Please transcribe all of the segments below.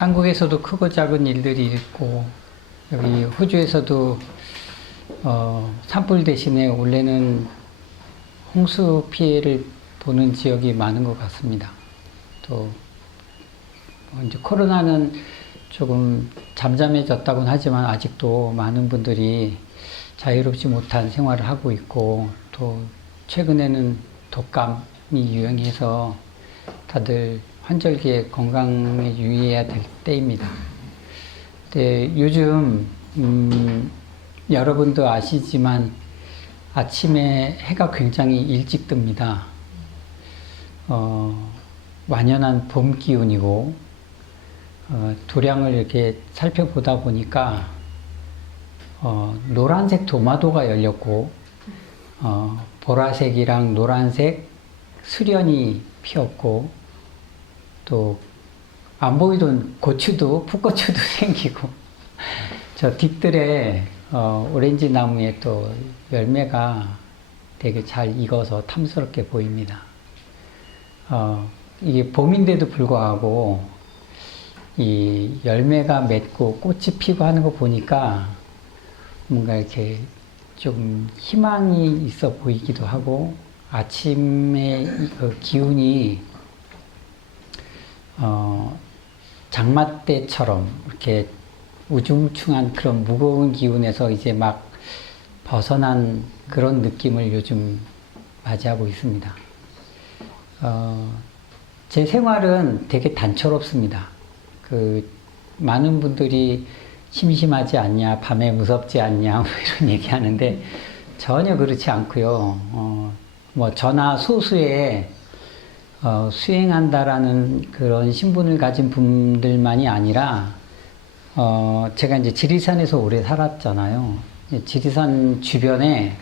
한국에서도 크고 작은 일들이 있고, 여기 호주에서도 산불 대신에 원래는 홍수 피해를 보는 지역이 많은 것 같습니다. 또 이제 코로나는 조금 잠잠해졌다고는 하지만 아직도 많은 분들이 자유롭지 못한 생활을 하고 있고, 또 최근에는 독감이 유행해서 다들 환절기에 건강에 유의해야 될 때입니다. 근데 요즘 여러분도 아시지만 아침에 해가 굉장히 일찍 뜹니다. 완연한 봄 기운이고, 도량을 이렇게 살펴보다 보니까 노란색 도마도가 열렸고, 보라색이랑 노란색 수련이 피었고, 또 안 보이던 고추도 풋고추도 생기고, 저 뒷뜰에 오렌지 나무에 또 열매가 되게 잘 익어서 탐스럽게 보입니다. 이게 봄인데도 불구하고 이 열매가 맺고 꽃이 피고 하는 거 보니까 뭔가 이렇게 좀 희망이 있어 보이기도 하고, 아침에 그 기운이 장마 때처럼 이렇게 우중충한 그런 무거운 기운에서 이제 막 벗어난 그런 느낌을 요즘 맞이하고 있습니다. 제 생활은 되게 단초롭습니다. 많은 분들이 심심하지 않냐, 밤에 무섭지 않냐, 뭐 이런 얘기 하는데 전혀 그렇지 않고요. 뭐 저나 소수의 수행한다라는 그런 신분을 가진 분들만이 아니라, 제가 이제 지리산에서 오래 살았잖아요. 지리산 주변에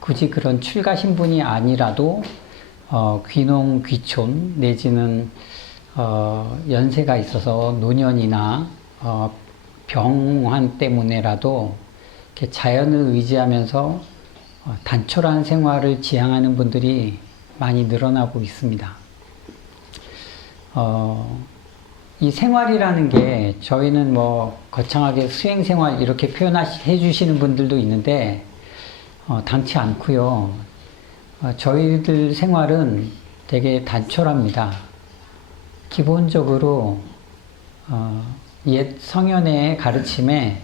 굳이 그런 출가 신분이 아니라도, 귀농, 귀촌, 내지는, 연세가 있어서 노년이나, 병환 때문에라도 이렇게 자연을 의지하면서 단촐한 생활을 지향하는 분들이 많이 늘어나고 있습니다. 이 생활이라는 게 저희는 뭐 거창하게 수행생활 이렇게 표현해 주시는 분들도 있는데 당치 않고요. 저희들 생활은 되게 단촐합니다. 기본적으로 옛 성현의 가르침에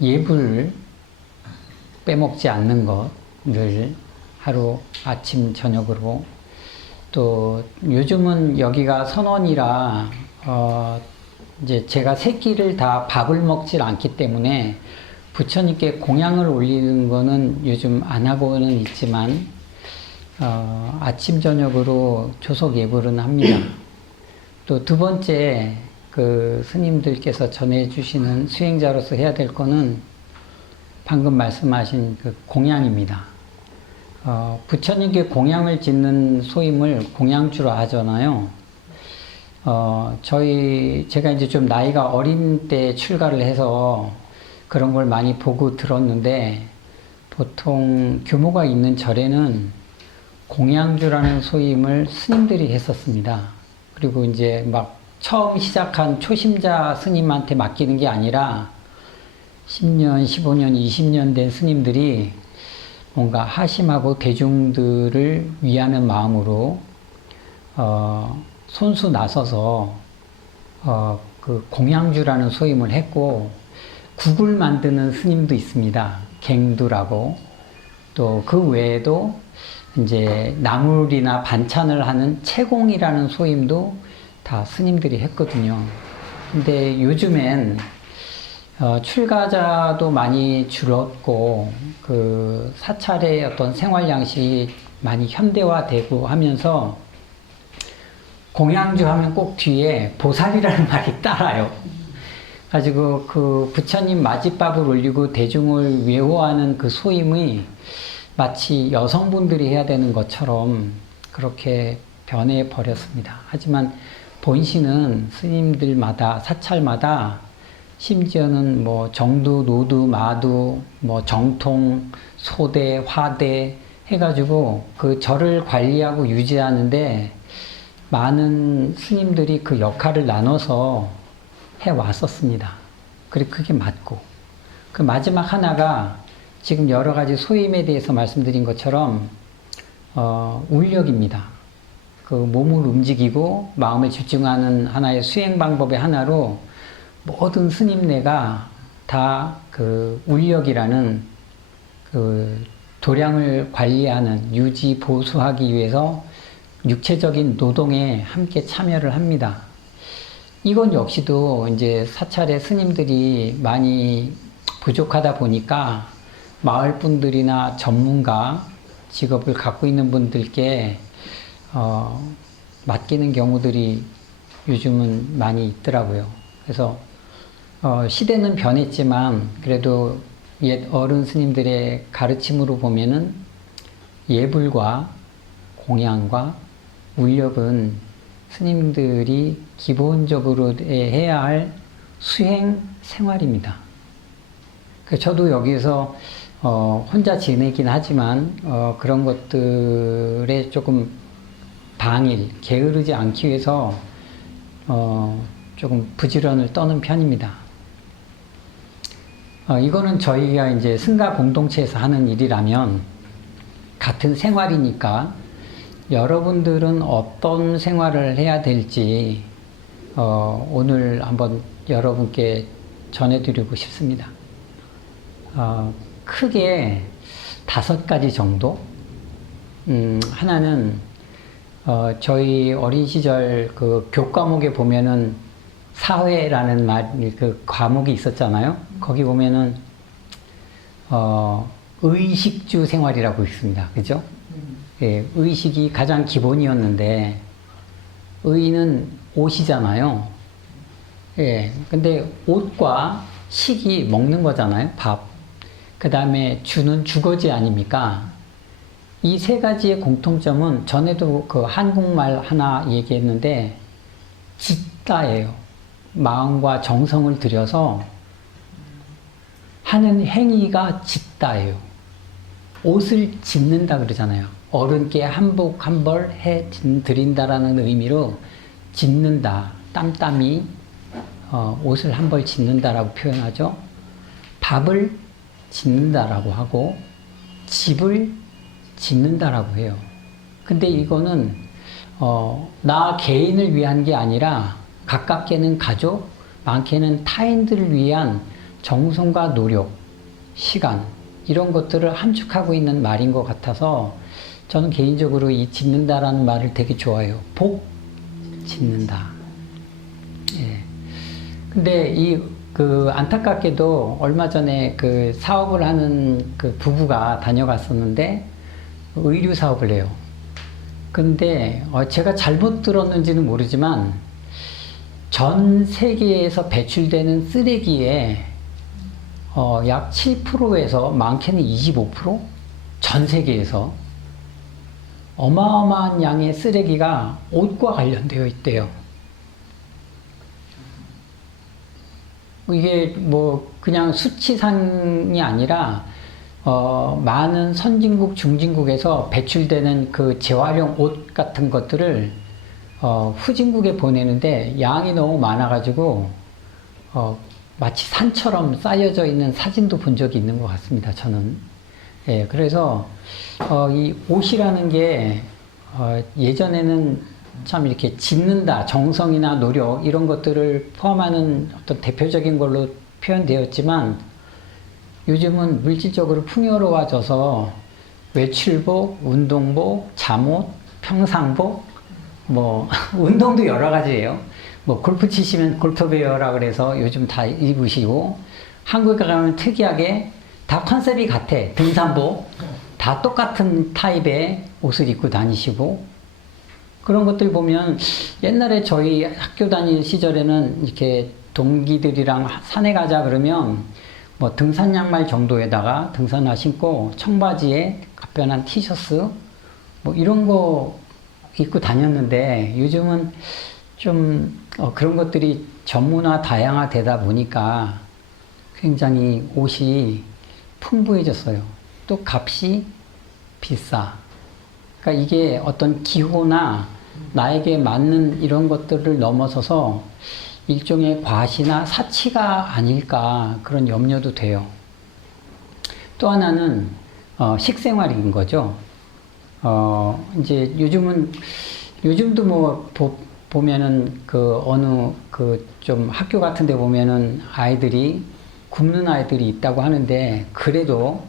예불 빼먹지 않는 것을 하루 아침 저녁으로, 또 요즘은 여기가 선원이라 이제 제가 세 끼를 다 밥을 먹질 않기 때문에 부처님께 공양을 올리는 거는 요즘 안 하고는 있지만 아침 저녁으로 조석 예불은 합니다. 또 두 번째 그 스님들께서 전해주시는 수행자로서 해야 될 거는 방금 말씀하신 그 공양입니다. 부처님께 공양을 짓는 소임을 공양주로 하잖아요. 제가 이제 좀 나이가 어린 때 출가를 해서 그런 걸 많이 보고 들었는데, 보통 규모가 있는 절에는 공양주라는 소임을 스님들이 했었습니다. 그리고 이제 막 처음 시작한 초심자 스님한테 맡기는 게 아니라 10년, 15년, 20년 된 스님들이 뭔가 하심하고 대중들을 위하는 마음으로 손수 나서서 그 공양주라는 소임을 했고, 국을 만드는 스님도 있습니다. 갱두라고. 또 그 외에도 이제 나물이나 반찬을 하는 채공이라는 소임도 다 스님들이 했거든요. 근데 요즘엔 출가자도 많이 줄었고, 그 사찰의 어떤 생활 양식이 많이 현대화되고 하면서 공양주 하면 꼭 뒤에 보살이라는 말이 따라요. 가지고 그 부처님 맞이밥을 올리고 대중을 외호하는 그 소임이 마치 여성분들이 해야 되는 것처럼 그렇게 변해 버렸습니다. 하지만 본신은 스님들마다, 사찰마다, 심지어는 뭐 정두, 노두, 마두, 뭐 정통, 소대, 화대 해가지고 그 절을 관리하고 유지하는데 많은 스님들이 그 역할을 나눠서 해왔었습니다. 그리고 그게 맞고. 그 마지막 하나가 지금 여러 가지 소임에 대해서 말씀드린 것처럼, 울력입니다. 그 몸을 움직이고 마음을 집중하는 하나의 수행 방법의 하나로 모든 스님네가 다 그 울력이라는 그 도량을 관리하는, 유지, 보수하기 위해서 육체적인 노동에 함께 참여를 합니다. 이건 역시도 이제 사찰의 스님들이 많이 부족하다 보니까 마을 분들이나 전문가 직업을 갖고 있는 분들께 맡기는 경우들이 요즘은 많이 있더라고요. 그래서 시대는 변했지만 그래도 옛 어른 스님들의 가르침으로 보면은 예불과 공양과 울력은 스님들이 기본적으로 해야 할 수행 생활입니다. 저도 여기서 혼자 지내긴 하지만 그런 것들에 조금 게으르지 않기 위해서 조금 부지런을 떠는 편입니다. 이거는 저희가 이제 승가 공동체에서 하는 일이라면 같은 생활이니까 여러분들은 어떤 생활을 해야 될지 오늘 한번 여러분께 전해드리고 싶습니다. 크게 5가지 정도. 하나는 저희 어린 시절 그 교과목에 보면은 사회라는 그 과목이 있었잖아요. 거기 보면은 의식주 생활이라고 있습니다. 그죠? 예, 의식이 가장 기본이었는데 의는 옷이잖아요. 예, 근데 옷과 식이 먹는 거잖아요. 밥. 그 다음에 주는 주거지 아닙니까? 이 3가지의 공통점은 전에도 그 한국말 하나 얘기했는데 짓다예요. 마음과 정성을 들여서 하는 행위가 짓다예요. 옷을 짓는다 그러잖아요. 어른께 한복 한 벌 해 드린다라는 의미로 짓는다. 땀땀이 옷을 한 벌 짓는다라고 표현하죠. 밥을 짓는다라고 하고 집을 짓는다라고 해요. 근데 이거는 나 개인을 위한 게 아니라 가깝게는 가족, 많게는 타인들을 위한 정성과 노력, 시간 이런 것들을 함축하고 있는 말인 것 같아서 저는 개인적으로 이 짓는다라는 말을 되게 좋아해요. 복 짓는다. 예. 근데 안타깝게도 얼마 전에 그 사업을 하는 그 부부가 다녀갔었는데 의류 사업을 해요. 근데 제가 잘못 들었는지는 모르지만 전 세계에서 배출되는 쓰레기의 약 7%에서 많게는 25%? 전 세계에서 어마어마한 양의 쓰레기가 옷과 관련되어 있대요. 이게 뭐 그냥 수치상이 아니라 많은 선진국, 중진국에서 배출되는 그 재활용 옷 같은 것들을 후진국에 보내는데 양이 너무 많아가지고 마치 산처럼 쌓여져 있는 사진도 본 적이 있는 것 같습니다. 저는. 예, 그래서 이 옷이라는 게 예전에는 참 이렇게 짓는다, 정성이나 노력 이런 것들을 포함하는 어떤 대표적인 걸로 표현되었지만 요즘은 물질적으로 풍요로워져서 외출복, 운동복, 잠옷, 평상복, 뭐 운동도 여러 가지예요. 뭐 골프 치시면 골프웨어라 그래서 요즘 다 입으시고 한국에 가면 특이하게 다 컨셉이 같아. 등산복 다 똑같은 타입의 옷을 입고 다니시고 그런 것들 보면 옛날에 저희 학교 다닐 시절에는 이렇게 동기들이랑 산에 가자 그러면 뭐 등산 양말 정도에다가 등산화 신고 청바지에 가편한 티셔츠 뭐 이런 거 입고 다녔는데 요즘은 좀 그런 것들이 전문화 다양화되다 보니까 굉장히 옷이 풍부해졌어요. 또 값이 비싸. 그러니까 이게 어떤 기호나 나에게 맞는 이런 것들을 넘어서서 일종의 과시나 사치가 아닐까 그런 염려도 돼요. 또 하나는 식생활인 거죠. 이제 요즘도 뭐 보면은 그 어느 그 좀 학교 같은 데 보면은 아이들이 굶는 아이들이 있다고 하는데, 그래도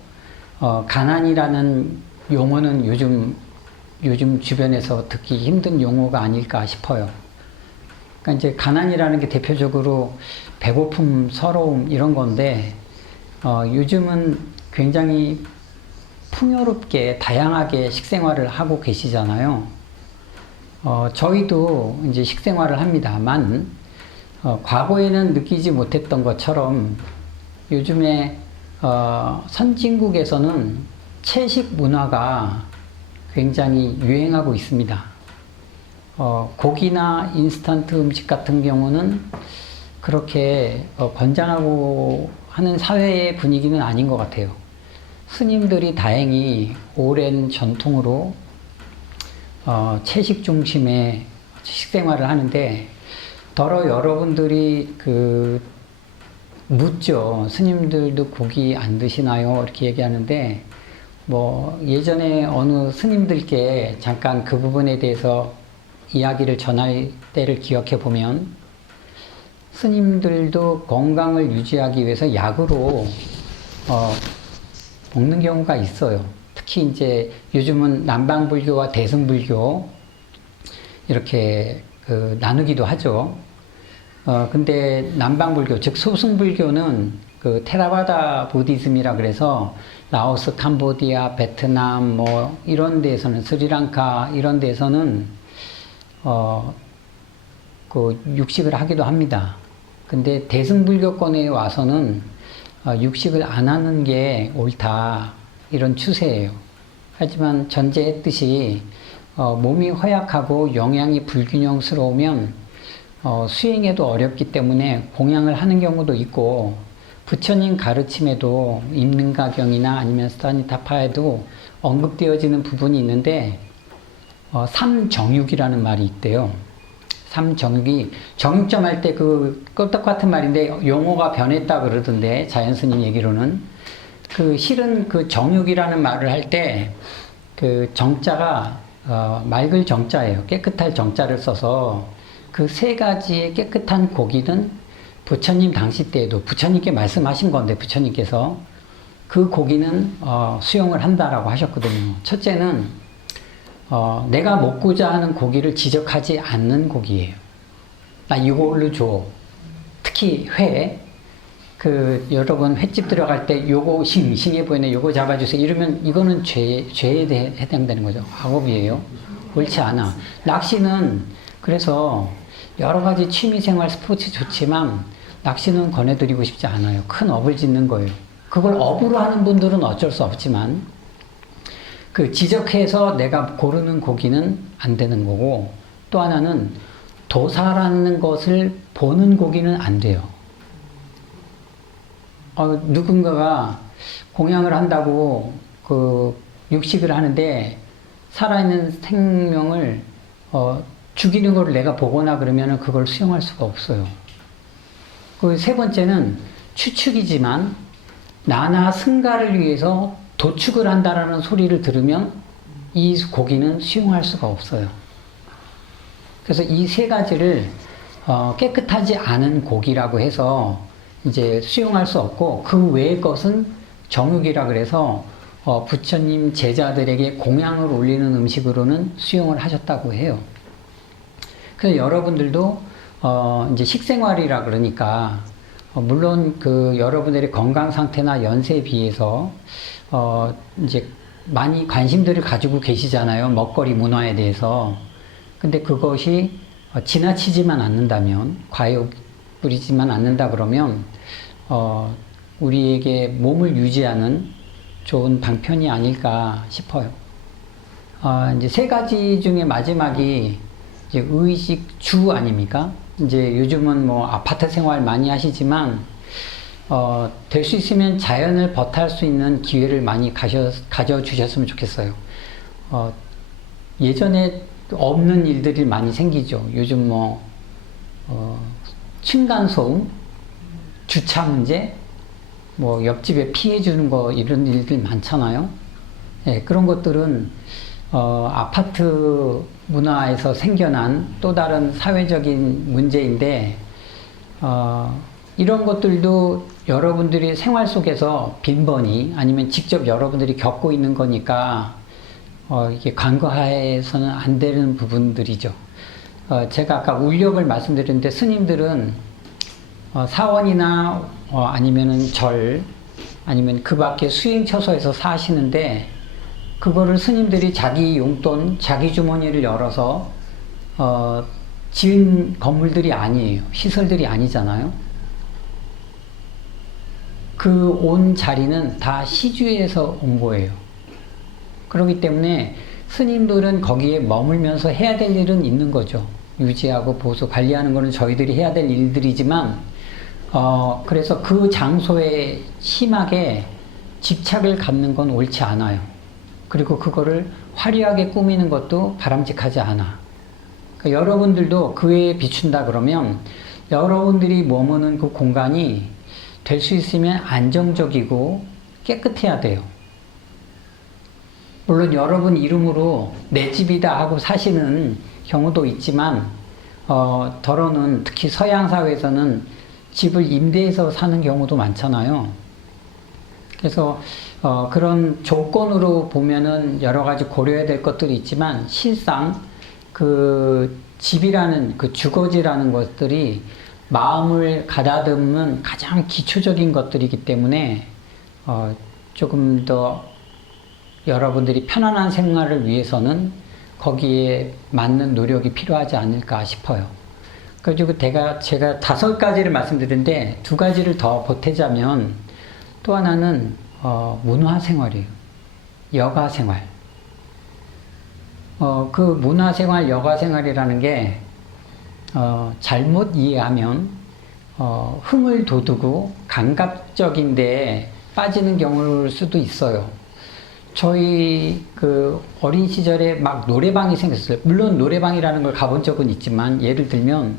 가난이라는 용어는 요즘 주변에서 듣기 힘든 용어가 아닐까 싶어요. 그러니까 이제 가난이라는 게 대표적으로 배고픔, 서러움 이런 건데, 요즘은 굉장히 풍요롭게 다양하게 식생활을 하고 계시잖아요. 저희도 이제 식생활을 합니다만, 과거에는 느끼지 못했던 것처럼 요즘에 선진국에서는 채식 문화가 굉장히 유행하고 있습니다. 고기나 인스턴트 음식 같은 경우는 그렇게 권장하고 하는 사회의 분위기는 아닌 것 같아요. 스님들이 다행히 오랜 전통으로 채식 중심의 식생활을 하는데, 더러 여러분들이 묻죠. 스님들도 고기 안 드시나요? 이렇게 얘기하는데, 뭐 예전에 어느 스님들께 잠깐 그 부분에 대해서 이야기를 전할 때를 기억해 보면, 스님들도 건강을 유지하기 위해서 약으로 먹는 경우가 있어요. 특히 이제 요즘은 남방불교와 대승불교 이렇게 나누기도 하죠. 근데 남방불교, 즉 소승불교는 그 테라바다 부디즘이라 그래서 라오스, 캄보디아, 베트남 뭐 이런 데에서는, 스리랑카 이런 데에서는 그 육식을 하기도 합니다. 근데 대승불교권에 와서는 육식을 안 하는 게 옳다 이런 추세예요. 하지만 전제했듯이 몸이 허약하고 영양이 불균형스러우면 수행에도 어렵기 때문에 공양을 하는 경우도 있고, 부처님 가르침에도 입능가경이나 아니면 스타니타파에도 언급되어지는 부분이 있는데, 삼정육이라는 말이 있대요. 삼정육이, 정육점 할 때 그 똑같은 말인데 용어가 변했다 그러던데, 자연스님 얘기로는. 실은 그 정육이라는 말을 할 때 그 정자가 맑을 정자예요. 깨끗할 정자를 써서 그 세 가지의 깨끗한 고기는 부처님 당시 때에도 부처님께 말씀하신 건데, 부처님께서 그 고기는 수용을 한다라고 하셨거든요. 첫째는 내가 먹고자 하는 고기를 지적하지 않는 고기예요. 나 이걸로 줘. 특히 회. 여러분 횟집 들어갈 때 요거 싱싱해 보이네, 요거 잡아주세요 이러면 이거는 죄에 대해 해당되는 거죠. 악업이에요. 옳지 않아. 낚시는 그래서 여러 가지 취미생활 스포츠 좋지만 낚시는 권해드리고 싶지 않아요. 큰 업을 짓는 거예요. 그걸 업으로 하는 분들은 어쩔 수 없지만, 지적해서 내가 고르는 고기는 안 되는 거고, 또 하나는 도사라는 것을 보는 고기는 안 돼요. 누군가가 공양을 한다고 육식을 하는데 살아있는 생명을 죽이는 걸 내가 보거나 그러면 그걸 수용할 수가 없어요. 세 번째는 추측이지만 나나 승가를 위해서 도축을 한다라는 소리를 들으면 이 고기는 수용할 수가 없어요. 그래서 이 세 가지를 깨끗하지 않은 고기라고 해서 이제 수용할 수 없고, 그 외의 것은 정육이라 그래서 부처님 제자들에게 공양을 올리는 음식으로는 수용을 하셨다고 해요. 그래서 여러분들도 이제 식생활이라 그러니까 물론 여러분들의 건강 상태나 연세에 비해서 이제 많이 관심들을 가지고 계시잖아요. 먹거리 문화에 대해서. 근데 그것이 지나치지만 않는다면, 과욕 부리지만 않는다 그러면 우리에게 몸을 유지하는 좋은 방편이 아닐까 싶어요. 이제 세 가지 중에 마지막이 이제 의식주 아닙니까? 이제 요즘은 뭐 아파트 생활 많이 하시지만 될 수 있으면 자연을 벗할 수 있는 기회를 많이 가져주셨으면 좋겠어요. 예전에 없는 일들이 많이 생기죠. 요즘 층간소음, 주차 문제, 옆집에 피해 주는 거, 이런 일들 많잖아요. 예, 그런 것들은, 아파트 문화에서 생겨난 또 다른 사회적인 문제인데, 이런 것들도 여러분들이 생활 속에서 빈번히 아니면 직접 여러분들이 겪고 있는 거니까, 이게 간과해서는 안 되는 부분들이죠. 제가 아까 울력을 말씀드렸는데, 스님들은 사원이나 아니면은 절, 아니면 그 밖에 수행처소에서 사시는데, 그거를 스님들이 자기 용돈, 자기 주머니를 열어서 지은 건물들이 아니에요. 시설들이 아니잖아요. 그 온 자리는 다 시주에서 온 거예요. 그렇기 때문에 스님들은 거기에 머물면서 해야 될 일은 있는 거죠. 유지하고 보수, 관리하는 거는 저희들이 해야 될 일들이지만, 그래서 그 장소에 심하게 집착을 갖는 건 옳지 않아요. 그리고 그거를 화려하게 꾸미는 것도 바람직하지 않아. 그러니까 여러분들도 그에 비춘다 그러면 여러분들이 머무는 그 공간이 될 수 있으면 안정적이고 깨끗해야 돼요. 물론 여러분 이름으로 내 집이다 하고 사시는 경우도 있지만, 더러는 특히 서양 사회에서는 집을 임대해서 사는 경우도 많잖아요. 그래서 그런 조건으로 보면은 여러 가지 고려해야 될 것들이 있지만, 실상 그 집이라는, 그 주거지라는 것들이 마음을 가다듬는 가장 기초적인 것들이기 때문에 조금 더 여러분들이 편안한 생활을 위해서는 거기에 맞는 노력이 필요하지 않을까 싶어요. 그리고 제가 5가지를 말씀드렸는데 2가지를 더 보태자면, 또 하나는 문화생활이에요. 여가생활. 그 문화생활, 여가생활이라는 게 잘못 이해하면 흥을 돋우고 감각적인 데에 빠지는 경우일 수도 있어요. 저희 그 어린 시절에 막 노래방이 생겼어요. 물론 노래방이라는 걸 가본 적은 있지만, 예를 들면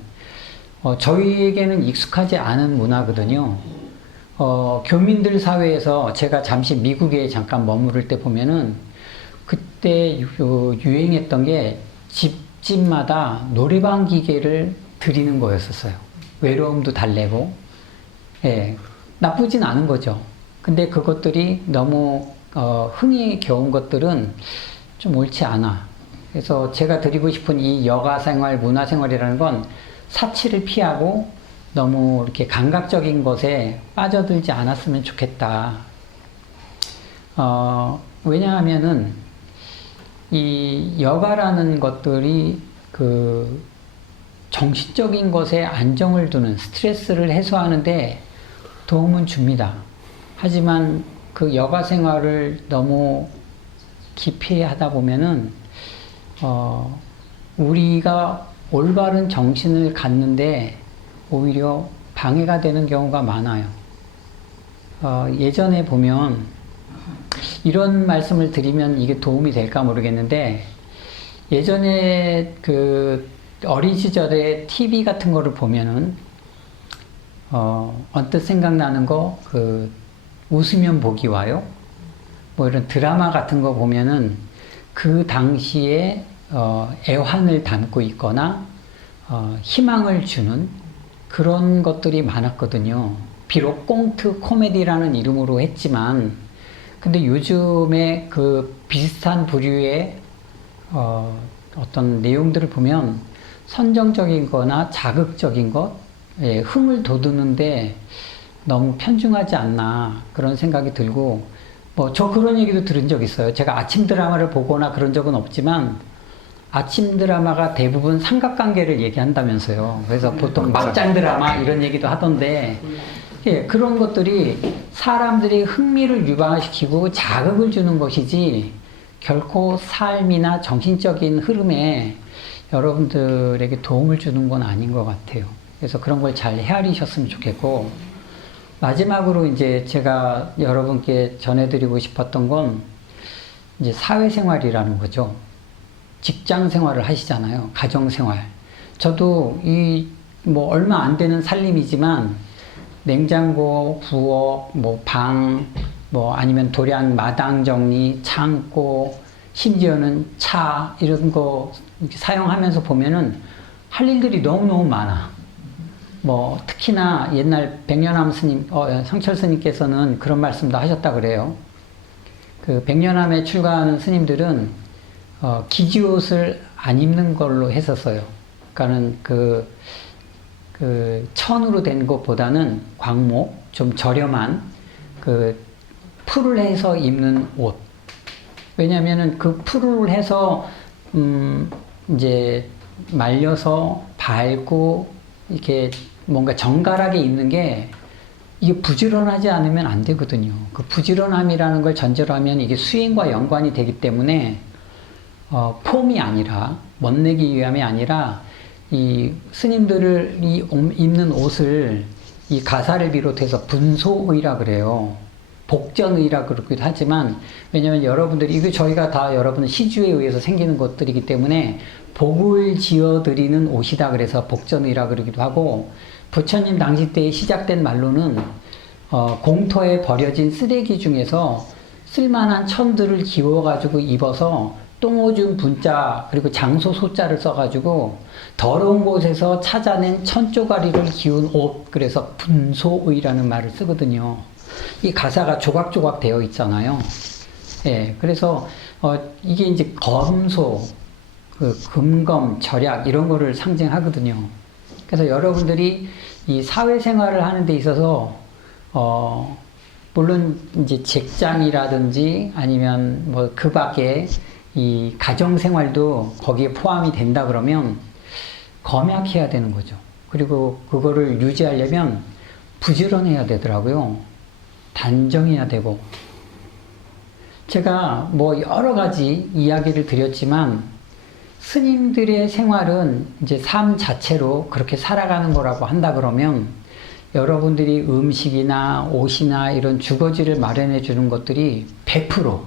저희에게는 익숙하지 않은 문화거든요. 교민들 사회에서 제가 잠시 미국에 잠깐 머무를 때 보면은, 그때 유행했던 게 집집마다 노래방 기계를 드리는 거였었어요. 외로움도 달래고, 예, 나쁘진 않은 거죠. 근데 그것들이 너무 흥이 겨운 것들은 좀 옳지 않아. 그래서 제가 드리고 싶은 이 여가생활, 문화생활이라는 건 사치를 피하고 너무 이렇게 감각적인 것에 빠져들지 않았으면 좋겠다. 왜냐하면은 이 여가라는 것들이 그 정신적인 것에 안정을 두는, 스트레스를 해소하는데 도움은 줍니다. 하지만 그 여가 생활을 너무 깊이 하다 보면은 우리가 올바른 정신을 갖는데 오히려 방해가 되는 경우가 많아요. 예전에 보면, 이런 말씀을 드리면 이게 도움이 될까 모르겠는데, 예전에 그 어린 시절에 TV 같은 거를 보면은 언뜻 생각나는 거, 그 웃으면 복이 와요. 뭐 이런 드라마 같은 거 보면은 그 당시에 애환을 담고 있거나 희망을 주는 그런 것들이 많았거든요. 비록 꽁트 코미디라는 이름으로 했지만, 근데 요즘에 그 비슷한 부류의 어떤 내용들을 보면 선정적인 거나 자극적인 것, 예, 흥을 돋우는데 너무 편중하지 않나, 그런 생각이 들고, 저 그런 얘기도 들은 적 있어요. 제가 아침 드라마를 보거나 그런 적은 없지만, 아침 드라마가 대부분 삼각관계를 얘기한다면서요. 그래서 보통 막장 드라마 이런 얘기도 하던데, 예, 그런 것들이 사람들이 흥미를 유발시키고 자극을 주는 것이지 결코 삶이나 정신적인 흐름에 여러분들에게 도움을 주는 건 아닌 것 같아요. 그래서 그런 걸 잘 헤아리셨으면 좋겠고, 마지막으로 이제 제가 여러분께 전해드리고 싶었던 건 이제 사회생활이라는 거죠. 직장 생활을 하시잖아요. 가정 생활. 저도 뭐 얼마 안 되는 살림이지만 냉장고, 부엌, 뭐 방, 뭐 아니면 도량 마당 정리, 창고, 심지어는 차 이런 거 이렇게 사용하면서 보면은 할 일들이 너무너무 많아. 뭐 특히나 옛날 백년암 스님, 성철 스님께서는 그런 말씀도 하셨다 그래요. 그 백년암에 출가하는 스님들은 기지옷을 안 입는 걸로 했었어요. 그러니까는 그 천으로 된 것보다는 광목, 좀 저렴한 그 풀을 해서 입는 옷. 왜냐면은 그 풀을 해서 이제 말려서 발고 이렇게 뭔가 정갈하게 입는 게 이게 부지런하지 않으면 안 되거든요. 그 부지런함이라는 걸 전제로 하면 이게 수행과 연관이 되기 때문에 폼이 아니라 멋내기 위함이 아니라 이 스님들을 입는 옷을 이 가사를 비롯해서 분소의라 그래요. 복전의라 그러기도 하지만 왜냐하면 여러분들이 이거 저희가 다 여러분 시주에 의해서 생기는 것들이기 때문에 복을 지어드리는 옷이다 그래서 복전의라 그러기도 하고 부처님 당시 때에 시작된 말로는 공터에 버려진 쓰레기 중에서 쓸만한 천들을 기워가지고 입어서 똥오줌 분자 그리고 장소 소자를 써가지고 더러운 곳에서 찾아낸 천조가리를 기운 옷 그래서 분소의라는 말을 쓰거든요. 이 가사가 조각조각 되어 있잖아요. 예, 그래서 이게 이제 검소, 그 금검, 절약 이런 거를 상징하거든요. 그래서 여러분들이 이 사회생활을 하는 데 있어서 물론 이제 직장이라든지 아니면 뭐 그 밖에 이 가정생활도 거기에 포함이 된다 그러면 검약해야 되는 거죠. 그리고 그거를 유지하려면 부지런해야 되더라고요. 단정해야 되고. 제가 뭐 여러 가지 이야기를 드렸지만 스님들의 생활은 이제 삶 자체로 그렇게 살아가는 거라고 한다 그러면 여러분들이 음식이나 옷이나 이런 주거지를 마련해 주는 것들이 100%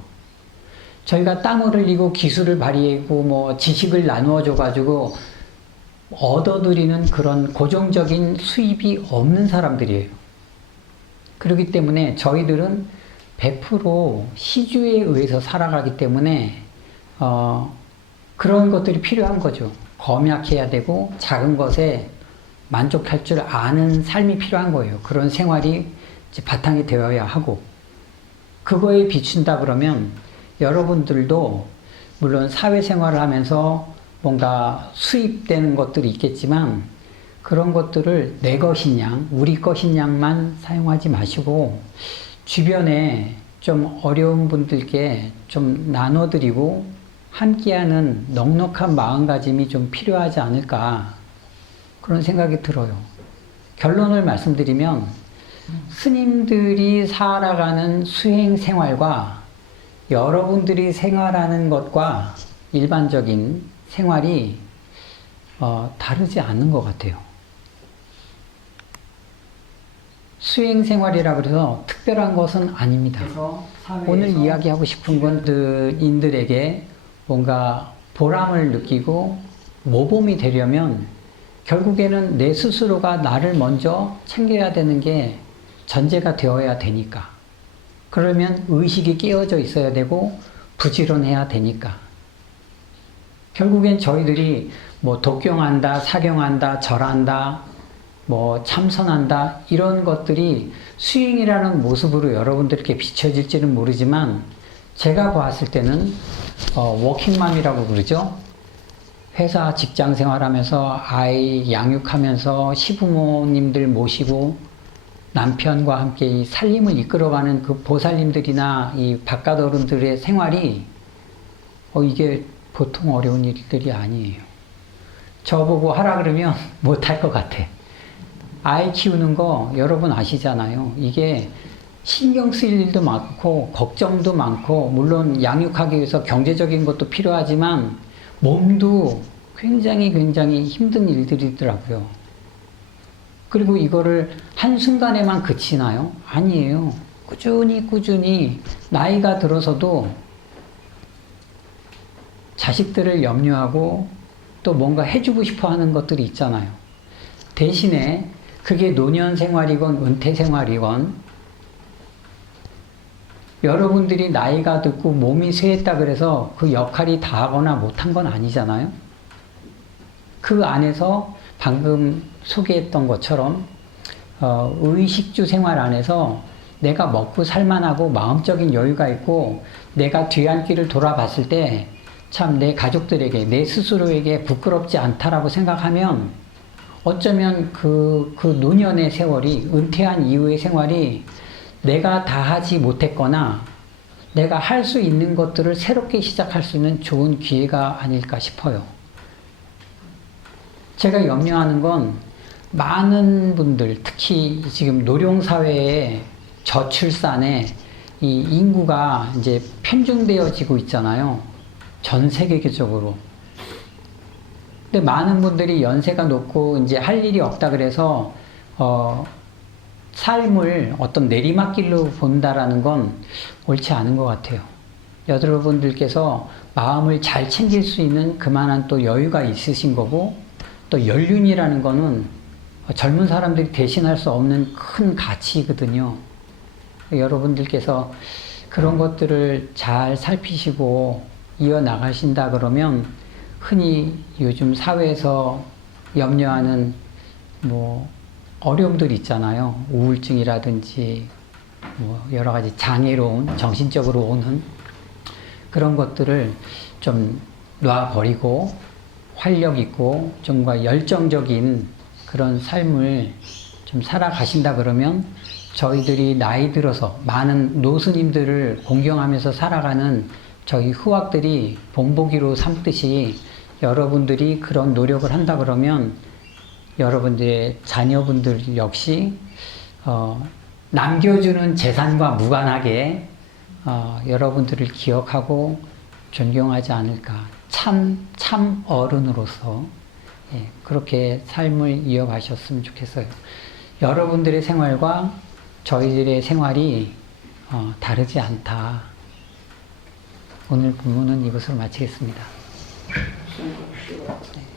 저희가 땀을 흘리고 기술을 발휘하고 뭐 지식을 나누어 줘 가지고 얻어들이는 그런 고정적인 수입이 없는 사람들이에요. 그렇기 때문에 저희들은 100% 시주에 의해서 살아가기 때문에 그런 것들이 필요한 거죠. 검약해야 되고 작은 것에 만족할 줄 아는 삶이 필요한 거예요. 그런 생활이 이제 바탕이 되어야 하고 그거에 비춘다 그러면 여러분들도 물론 사회생활을 하면서 뭔가 수입되는 것들이 있겠지만 그런 것들을 내 것인 양, 우리 것인 양만 사용하지 마시고 주변에 좀 어려운 분들께 좀 나눠드리고 함께하는 넉넉한 마음가짐이 좀 필요하지 않을까 그런 생각이 들어요. 결론을 말씀드리면 스님들이 살아가는 수행 생활과 여러분들이 생활하는 것과 일반적인 생활이 다르지 않는 것 같아요. 수행 생활이라 그래서 특별한 것은 아닙니다. 오늘 이야기하고 싶은 분들인들에게 뭔가 보람을 느끼고 모범이 되려면 결국에는 내 스스로가 나를 먼저 챙겨야 되는 게 전제가 되어야 되니까. 그러면 의식이 깨어져 있어야 되고 부지런해야 되니까. 결국엔 저희들이 뭐 독경한다, 사경한다, 절한다, 뭐 참선한다 이런 것들이 수행이라는 모습으로 여러분들께 비춰질지는 모르지만 제가 봤을 때는 워킹맘이라고 그러죠. 회사 직장 생활하면서 아이 양육하면서 시부모님들 모시고 남편과 함께 이 살림을 이끌어가는 그 보살님들이나 이 바깥 어른들의 생활이 이게 보통 어려운 일들이 아니에요. 저보고 하라 그러면 못할 것 같아. 아이 키우는 거 여러분 아시잖아요. 이게 신경 쓰일 일도 많고 걱정도 많고 물론 양육하기 위해서 경제적인 것도 필요하지만 몸도 굉장히 힘든 일들이더라고요. 그리고 이거를 한순간에만 그치나요? 아니에요. 꾸준히 나이가 들어서도 자식들을 염려하고 또 뭔가 해주고 싶어 하는 것들이 있잖아요. 대신에 그게 노년 생활이건 은퇴 생활이건 여러분들이 나이가 듣고 몸이 쇠했다 그래서 그 역할이 다 하거나 못한 건 아니잖아요. 그 안에서 방금 소개했던 것처럼 의식주 생활 안에서 내가 먹고 살만하고 마음적인 여유가 있고 내가 뒤안길을 돌아봤을 때 참 내 가족들에게 내 스스로에게 부끄럽지 않다라고 생각하면 어쩌면 그 노년의 세월이 은퇴한 이후의 생활이 내가 다 하지 못했거나 내가 할 수 있는 것들을 새롭게 시작할 수 있는 좋은 기회가 아닐까 싶어요. 제가 염려하는 건 많은 분들, 특히 지금 노령사회에 저출산에 이 인구가 이제 편중되어지고 있잖아요. 전 세계적으로. 근데 많은 분들이 연세가 높고 이제 할 일이 없다 그래서 삶을 어떤 내리막길로 본다라는 건 옳지 않은 것 같아요. 여러분들께서 마음을 잘 챙길 수 있는 그만한 또 여유가 있으신 거고 또 연륜이라는 거는 젊은 사람들이 대신할 수 없는 큰 가치거든요. 여러분들께서 그런 것들을 잘 살피시고 이어나가신다 그러면 흔히 요즘 사회에서 염려하는 뭐 어려움들 있잖아요. 우울증이라든지 뭐 여러 가지 장애로 정신적으로 오는 그런 것들을 좀 놔버리고 활력 있고 좀과 열정적인 그런 삶을 좀 살아가신다 그러면 저희들이 나이 들어서 많은 노스님들을 공경하면서 살아가는 저희 후학들이 본보기로 삼듯이 여러분들이 그런 노력을 한다 그러면 여러분들의 자녀분들 역시 남겨주는 재산과 무관하게 여러분들을 기억하고 존경하지 않을까. 참 어른으로서 그렇게 삶을 이어가셨으면 좋겠어요. 여러분들의 생활과 저희들의 생활이 다르지 않다. 오늘 본문은 이것으로 마치겠습니다. 네.